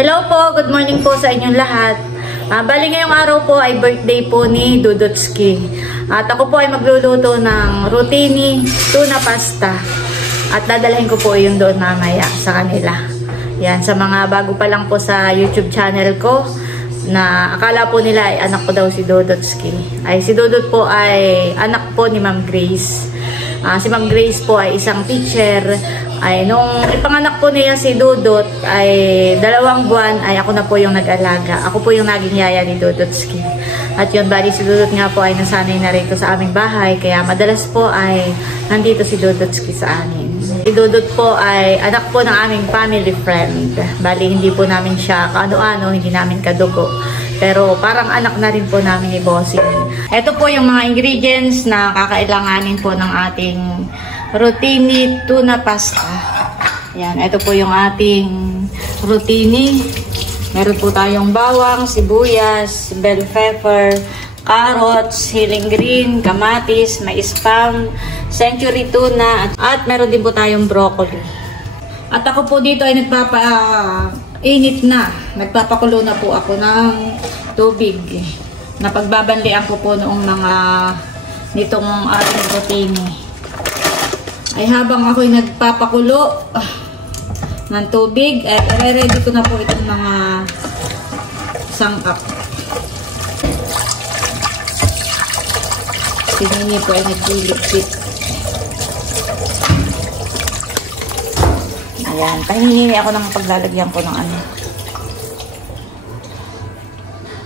Hello po, good morning po sa inyong lahat. Bali ngayong araw po ay birthday po ni Dudotski. At ako po ay magluluto ng rotini tuna pasta. At dadalhin ko po yun doon mamaya sa kanila. Yan, sa mga bago pa lang po sa YouTube channel ko, na akala po nila ay anak ko daw si Dudotski. Ay si Dudot po ay anak po ni Ma'am Grace. Si Ma'am Grace po ay isang teacher. Ay nung ipanganak po niya si Dudot ay 2 buwan ay ako na po yung nag-alaga. Ako po yung naging yaya ni Dudotski. At yun, bali si Dudot nga po ay nasanay na rito sa aming bahay. Kaya madalas po ay nandito si Dudotski sa amin. Si Dudot po ay anak po ng aming family friend. Bali hindi po namin siya kaano-ano, hindi namin kadugo. Pero parang anak na rin po namin ni Bossing. Ito po yung mga ingredients na kakailanganin po ng ating rotini tuna pasta. Yan, ito po yung ating rotini. Meron po tayong bawang, sibuyas, bell pepper, carrots, hiling green, kamatis, may spam, century tuna, at meron din po tayong broccoli. At ako po dito ay nagpapainit na. Nagpapakulo na po ako ng tubig. Napagbabanlian ko po noong mga nitong ating rotini. Ay habang ako'y nagpapakulo ng tubig, ay i-ready ko na po itong mga sangkap. Si Nini po ay nagdilikpit. Ayan, pahingi ako ng paglalagyan ko ng ano.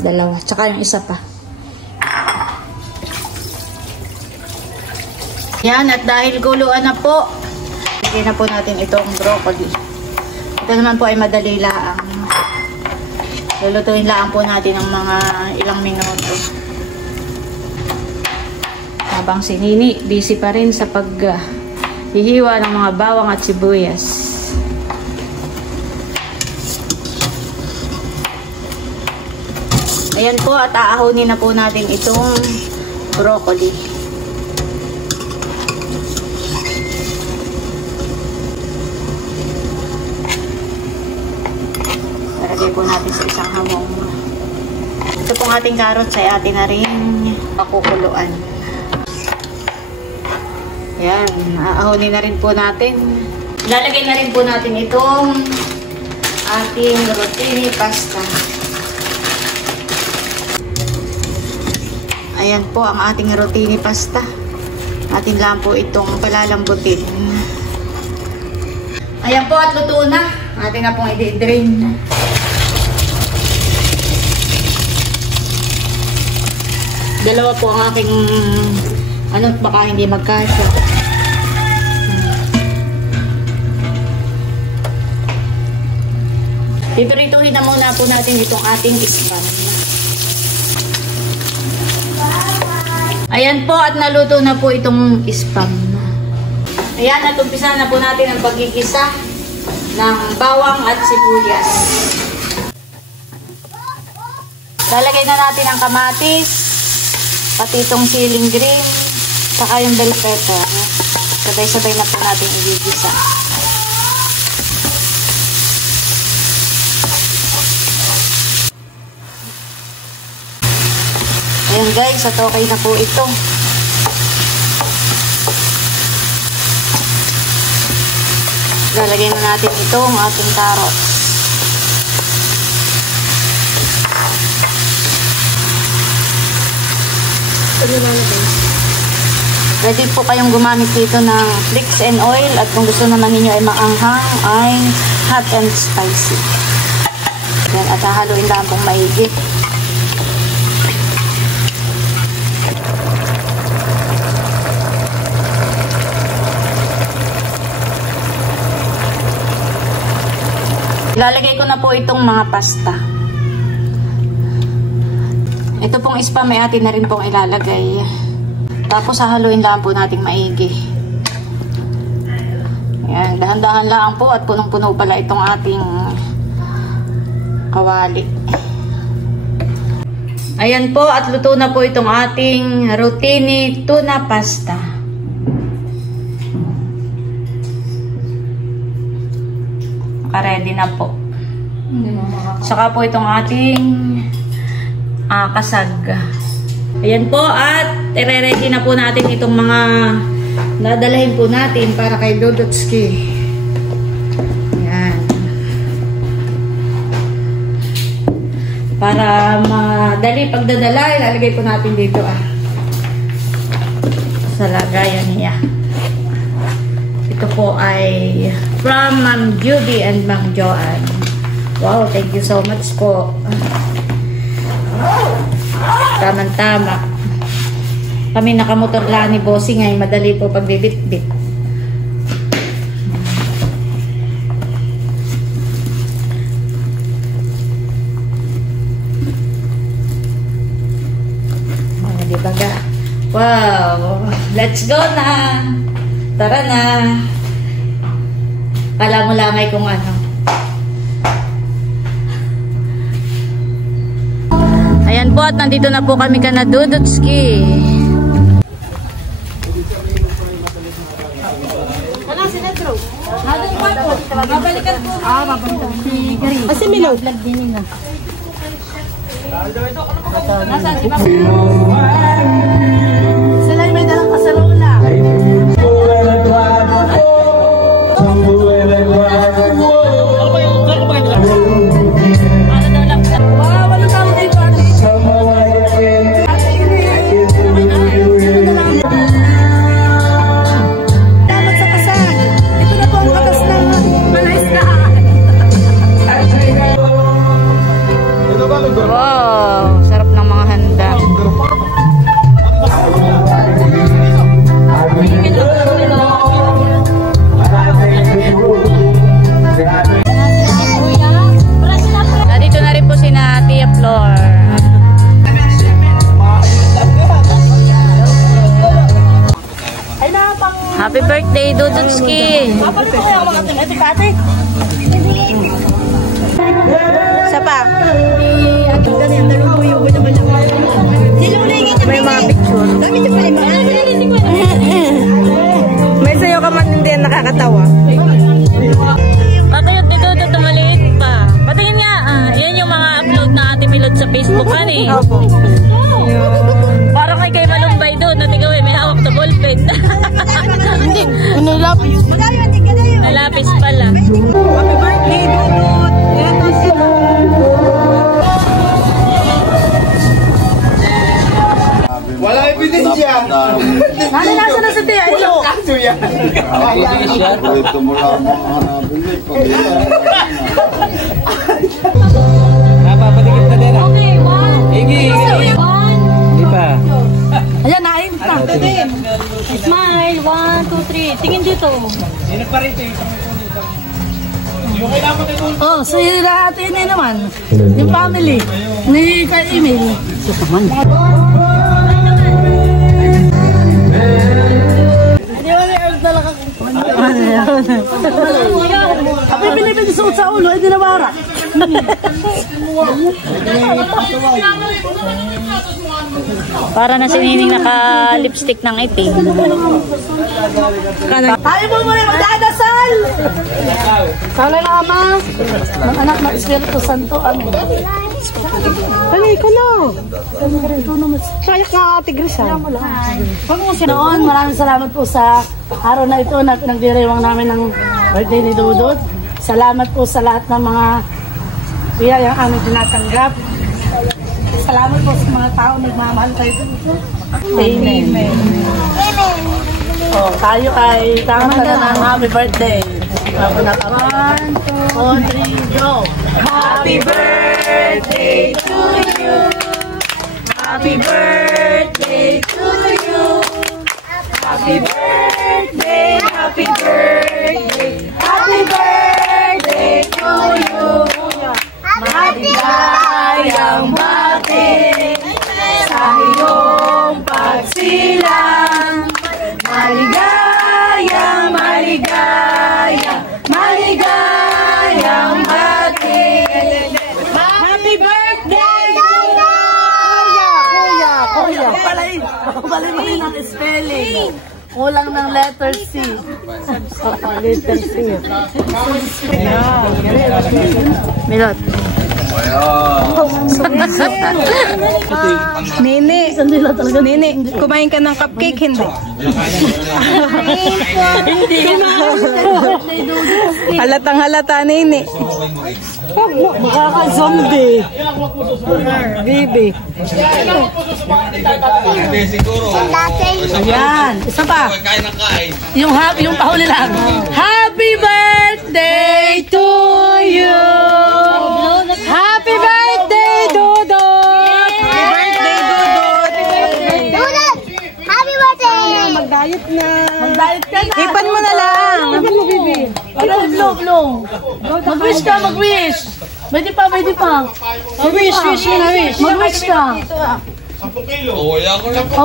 2, tsaka yung isa pa. Yan, at dahil kuluan na po, lagyan na po natin itong broccoli. Ito naman po ay madali lang. Lulutuin lang po natin ng mga ilang minuto. Habang si Nini, busy pa rin sa paghihiwa ng mga bawang at sibuyas. Ayan po, at aahonin na po natin itong broccoli. Lagay po natin sa isang hamong. Ito pong ating carrots ay atin na rin makukuluan. Ayan, aahonin na rin po natin. Lalagay na rin po natin itong ating rotini pasta. Ayan po ang ating rotini pasta. Atin lang po itong palalambutin. Ayan po, at luto na. Atin na pong i-drain. Dalawa po ang aking baka hindi magkasya. Pipirituhin na muna po natin itong ating spam. Ayan po, at naluto na po itong spam. Ayan, at umpisa na po natin ang pagigisa ng bawang at sibuyas. Lalagay na natin ang kamatis, pati itong siling green, saka yung bell pepper. Sabay-sabay na po natin igigisa. Ayan guys, at okay na po ito. Lalagay na natin itong ating carrots. Pwede po kayong gumamit dito ng flakes and oil, at kung gusto naman ninyo ay maanghang ay hot and spicy. Yan, at hahaluin lang pong maigi. Lalagay ko na po itong mga pasta. Ito pong spam ay atin na rin pong ilalagay. Tapos hahaluin lang po nating maigi. Ayan, dahan-dahan lang po, at punong-puno pala itong ating kawali. Ayan po, at luto na po itong ating rotini tuna pasta. Naka-ready na po. Saka po itong ating kasag. Ayan po, at i-ready na po natin itong mga dadalahin po natin para kay Dudutski. Ayan. Para madali pagdadala, ilalagay po natin dito sa lagayan niya. Ito po ay from Ma'am Judy and Ma'am Joanne. Wow, thank you so much po. Tamang-tama. Kami nakamotor lang ni Bossing ay madali po pagbibit-bit. Diba ga? Wow! Let's go na! Tara na! Kala mo lamay kung ano. Ayan po, at nandito na po kami kana Dudutski. Wala si Nedro. Nadun pa po. Mabalikan po. Mabalikan. Kasi milaw. Vlog din na. Nasaan si Papa? Sila may dalang kasalula. Wow, sarap ng mga handa. Nandito na rin po si Tia Flor. Happy birthday, Dudutski! Isa pa. May mga picture. May sayo ka man hindi nakakatawa. Pati yung dito maliit pa. Patingin nga, yan yung mga upload na Ate Milot sa Facebook kan eh. Opo. Parang kay Malumbay doon, natigawin, may hawak na ballpen. Hindi, nalapis. Nalapis pala. Happy birthday, Dudut! Wala ebidensya. Ano nasa na sa tiya? Walang kaso yan. Ebidensya? Ito mo lang hanapin mo. Napapatikip na din. Okay, one. Igi. Hindi pa. Ayan, nain. Smile. 1, 2, 3. Tingin dito. Sino pa rito? Yung kailangan mo dito. Oh, so yun natin na naman. Yung family. Ni kay Emil. Hindi mo may earth talaga. Kapag pinipin suot sa ulo, hindi na wara. Para na si Nining naka-lipstick ng itim. Tayo mo muna magdadasal! Sala na Ama, ng anak ng Espiritu Santo. Kani, ikaw na! Kaya ka tigris ha? Noon, maraming salamat po sa araw na ito na pinagdiriwang namin ng birthday ni Dudut. Salamat po sa lahat ng mga biyayang aming tinatanggap. Salamat po sa mga tao nagmamahal kayo dito. Amen. Oh, tayo ay tama na ng happy birthday. Ako na pa. 1, 2, 3, go! Happy birthday to you! Happy birthday to you! Happy birthday! Happy birthday! Happy birthday to you! Maligayang bati sa iyong pagsilang. Maligayang, maligayang, maligayang bati. Happy birthday! Kuya! Balay mo rin ang spelling. Kulang ng letter C. Letter C. Milot. Nene, Nene, kumain ka ng cupcake, hindi? Hindi. Halatang halata, Nene. Makaka-zombie. Baby. Ayan. Isa pa. Yung pahuli lang. Happy birthday to you. Happy birthday, Dudut. Happy birthday, Dudut. Dudut! Happy birthday! Mag-diet na. Mag-diet ka na. Ipan mo na lang. Ipan mo, baby. Ano, blow. Mag-wish ka, mag-wish. Pwede pa. Mag-wish na, wish. Mag-wish ka.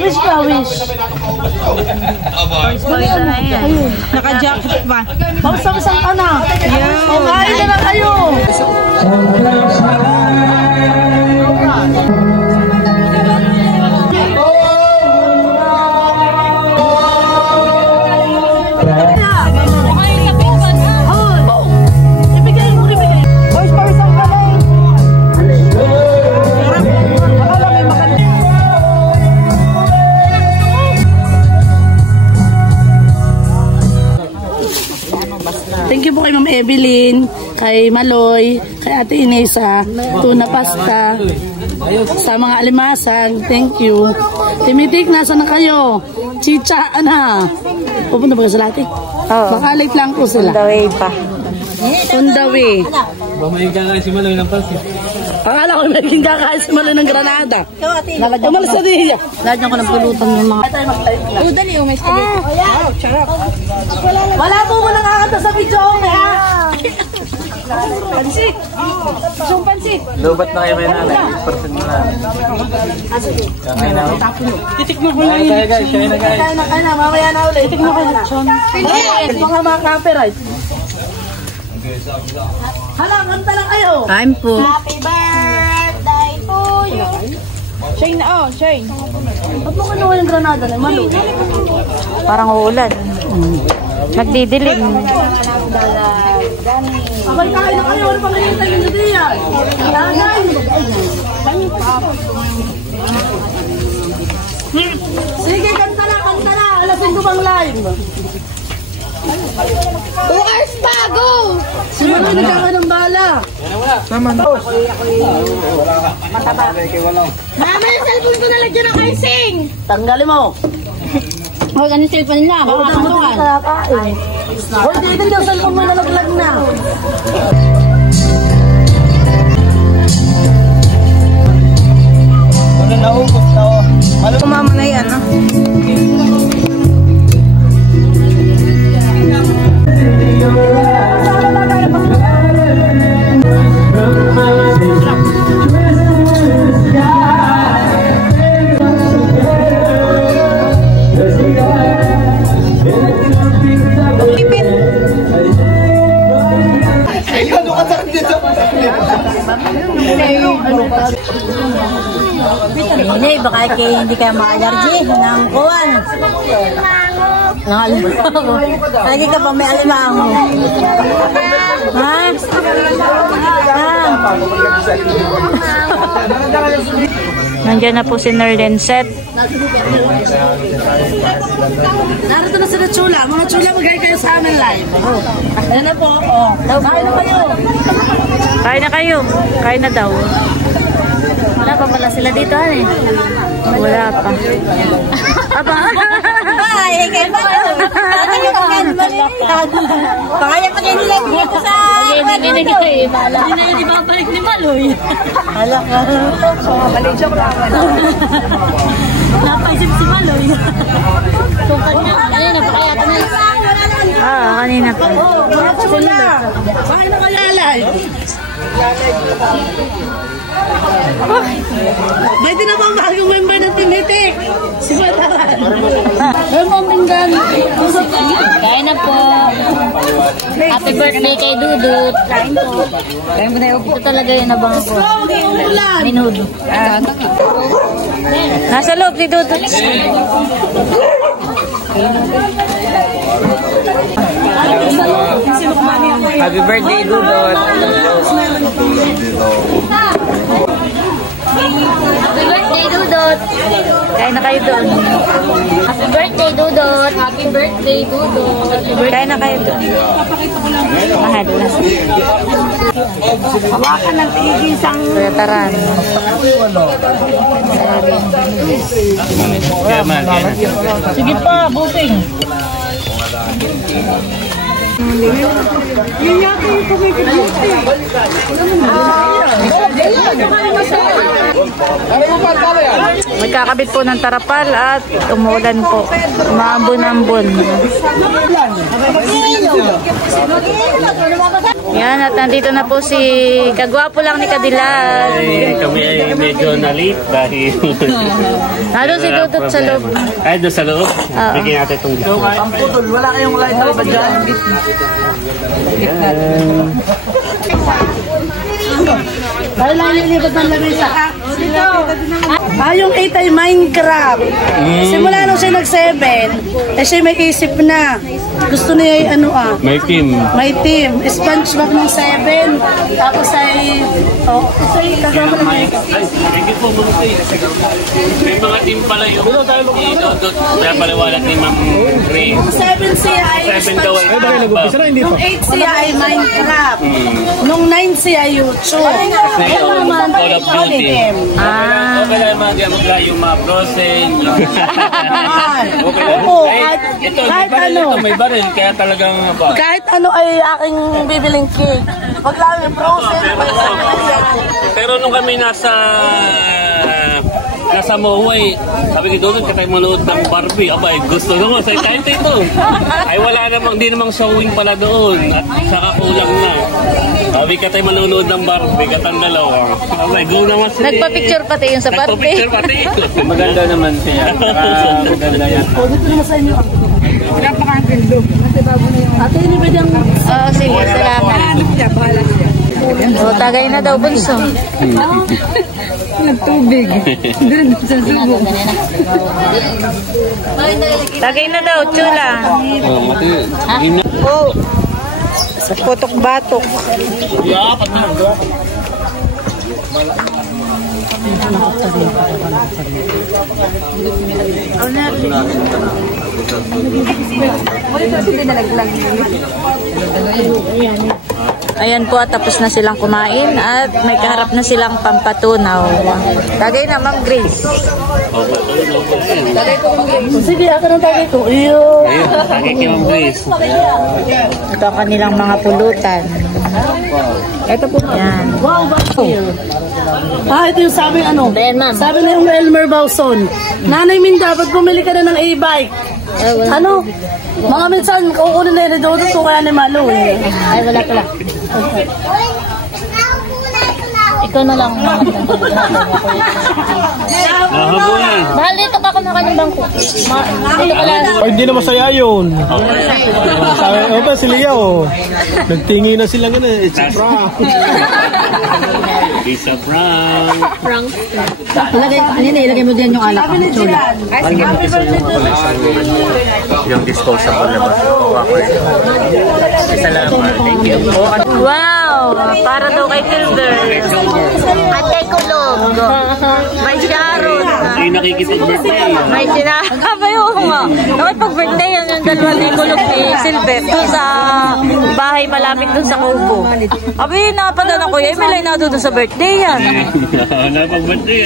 Wish ka, wish. Naka-jacket ba? Pausang-usang ka na. Kumain na kayo. Thank you po kay Ma'am Evelyn, kay Maloy, kay Ate Inesa, tuna pasta, sa mga alimasag, thank you. Timitik, nasa na kayo? Chicha, ana? Pupunta ba ka sa lati? Oo. Baka late lang po sila. On the way pa. On the way. Bamayin ka nga si Maloy ng pansit. Akala ko naging kakain si Maloy ng Granada. Umalis na din siya. Lagyan ko ng pulutan yung mga... Dali, may spaghetti. Wow, charap. Wala po mo nakakanta sa video, ha? Pansit. Isang pansit. Lobat na kayo may nanay. Percent mo na. Kaya na ako. Titik mo ko na yun. Kaya na guys. Kaya na, mamaya na ulit. Titik mo ko na. Mga mga copyright. Hala, kanta lang kayo. Time po. Happy birthday to you. Shane, Shane. Ba't mo kinuha yung Granada na Malo? Parang uulan. Nagdidilim. Abay, kain na kayo. Ano pa kayo tayo nyo diyan? Lanay. Sige, kanta na. Alasin ko bang live? 2 hours pa, go! Si Malo nagkaka ng bala. Mama, yung cellphone ko nalagyan ng icing! Tanggalin mo. Huwag ganun cellphone nila. Baka makasukan. Hoy, dito daw cellphone mo nalaglag na. Ano naubos na ako? Kumama na yan, no? Hindi, baka hindi kayo ma-allergy ng kuwan. Ng alimango. Lagi ka pa may alimango. Ha? Nandiyan na po si Nerlenset. Narito na sila Chula. Mga Chula, magay kayo sa amin live. Ayan na po. Kain na kayo. Kain na kayo. Kain na daw. Wala pa pala sila dito, eh. Wala pa. Aba. Ay, kayo pa. Pakaya pa kayo nila dito sa... Hindi na yun ibabalik ni Maloy. Hala ka. Malaysia ko lang. Napaisip si Maloy. Kanina pa kaya ka na. Kanina pa. Mga Chula. Kain na kayo live. Pwede na bang bagong member ng Timitik? Si Mataran. Ayun po, Mindan. Kain na po. Happy birthday kay Dudut. Kain po. Ito talaga yung nabang ko. Minudo. Nasa loob ni Dudut. Happy birthday, Dudot. Happy birthday, Dudot. Kain na kayo doon. Happy birthday, Dudot. Happy birthday, Dudot. Kain na kayo doon. Mahal na. Hawakan ng iisang Taran. sige pa, busing. Yun yata yung pumipigil. Magkakabit po ng tarapal at umulan po. Maambon-ambon. Yan, at nandito na po si kagwapo lang ni Kadilag. Kami ay medyo na-late dahil... Nandun si Dudot sa loob. Ay, doon sa loob? Bigyan natin itong gusto. Ang putol, wala kayong light na ba dyan? Dahil lang nilipad ng lamesa. Yung 8 ay Minecraft. Simula nung siya nag-7, siya may isip na. Gusto niya ay May team. may team. SpongeBob ng 7. Tapos ay, ito ay kasama na may. Thank you po, Ma'am Grace. May mga team pala yung Dudot. Kaya paliwanag ni Ma'am Grace. Nung 7 siya ay 7 daw ay Nung 8 siya ay Minecraft. Nung 9 siya ay YouTube. Ito naman Call of Duty. Okay lang mga gamagla yung mga frozen. Oo, Ito, kahit may baril ano. ito, may baril. Kaya talagang ba? Kahit ano ay aking bibiling cake. Pag lang yung frozen, Pero nung kami nasa Mohuay, sabi ni Dudot, kaya tayo manood ng Barbie. Abay, gusto naman. Say, kahit ito. Ay wala namang, hindi namang showing pala doon. At saka kulang na. Sabi ka tayo manonood ng Barbie, katang dalawa. Abay, go naman sila. Nagpa-picture pati yung sa party. Nagpa-picture pati. Maganda naman siya. Maganda yan. dito naman sa inyo. Ate, hindi ba diyang... Oo, sige, salamat. O, tagay na daw, bunso. Tubig. Doon sa subo. Tagay na daw, chula. Oh, sa potok-batok. Ayan po, at tapos na silang kumain at may kaharap na silang pampatunaw. Tagay na, Ma'am Grace. Sige, ako nang tagay ko. Iyo. Ayun, tagay kay Ma'am Grace. Ito ang kanilang mga pulutan. Ito po. Yan. Wow, bakit? Ito yung sabi sabi na yung Elmer Bauson. Nanay Min, dapat bumili ka na ng e-bike. Mga minsan, kukunin na yung Dudot ko kaya ni Malo eh. Ay, wala pala. Ikaw na lang. Nahabulan. Mahal, dito ka kumaka ng bangko. Dito ka lang. Ay, hindi na masaya yun. Sabi, ba si Leo? Nagtingi na sila nga na. It's a prank. It's a prank. Ilagay mo din yung alak. Sabi ni Jilan. Yung disposable na ba? Salamat. Thank you. Wow! Para daw kay Silver. At kay Kulog. May Sharon. Ay, nakikipag-birthday. May sinabi ko nga. Nakipag-birthday yan yung dalawa ni Kulog ni Silver. Doon sa bahay malapit doon sa Kubo. Abi, napadala ko Emil ay nato doon sa birthday yan. Napag-birthday.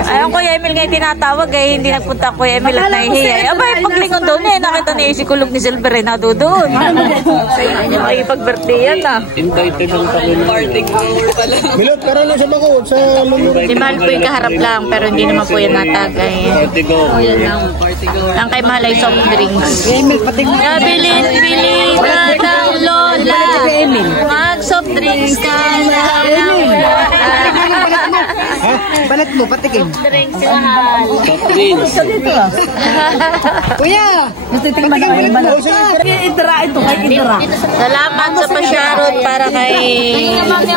Ayun Kuya Emil ngayon tinatawag eh. Hindi nagpunta Kuya Emil at nahihiya. Abay, paglingon doon eh. Nakita niya si Kulog ni Silver eh. Nato doon. Yung makipag-birthday yan ah. Invited ang party ko pala. Milot, karoon lang sa bako. Sa lulo. Si Mahal po yung kaharap lang pero hindi naman po yan natagay. Party ko. Ang kay Mahal ay soft drinks. Nabilin na ng lola. Mag soft drinks ka na ng lola. Balat mo, patikim. Drink si Mahal. Soft drinks. Kuya! Patikim yung balat. Itira ito, kay Itira. Salamat sa pasyarot para kay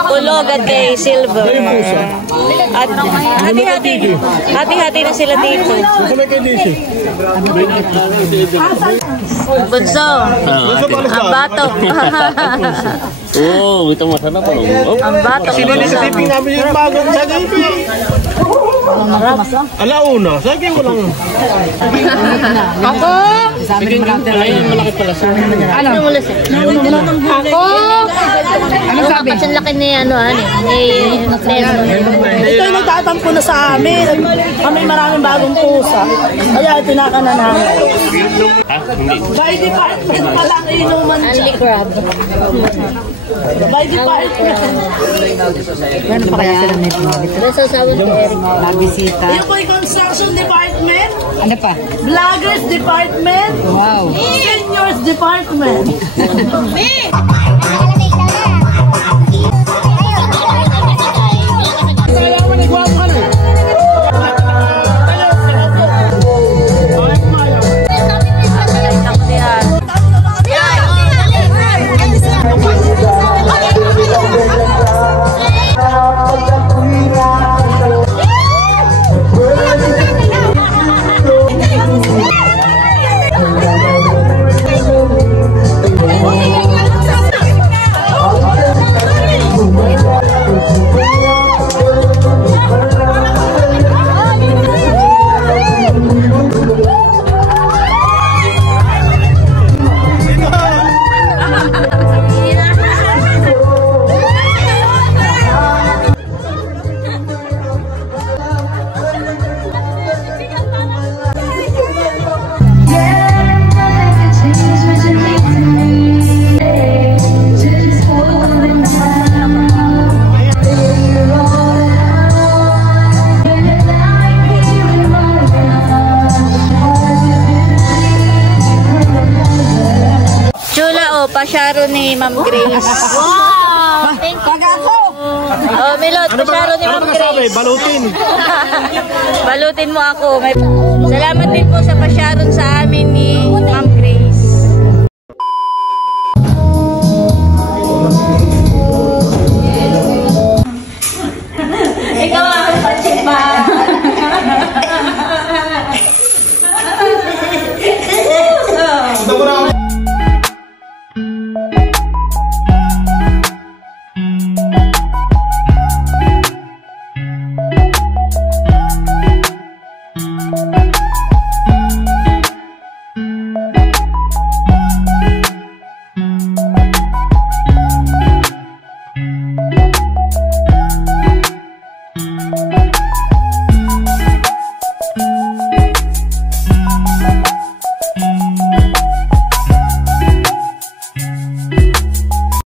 Kulog at kay Silver. At hati-hati na sila dito. Kusunay kay DC. Bunso, ang batok. Oo, ito masarap. Ang batok. Sino sa tiping namin yung bagong sagay? Alauna, sagay ko lang. Ako! Ayun, malaki pala siya. Ano? Ako! Ano sabi? Kasi laki ni ano, Ito yung nagtatampo na sa amin. Kami maraming bagong pusa. Kaya tinaka na namin. Ha? Hindi. By department pa lang inuman siya. Only crab. By department. Gano'n pa kaya sila nito? Nasa sawan ko, Eric. Nabisita. Yung po yung construction department, Ano pa? vloggers department, Wow. seniors department. Pasyaro ni Ma'am Grace. Wow! Thank you. Oh, Milot, pasyaro ni Ma'am Grace. Balutin. Balutin mo ako. Salamat din po sa pasyaron sa amin ni Ma'am Grace. Ikaw ang patsik ba?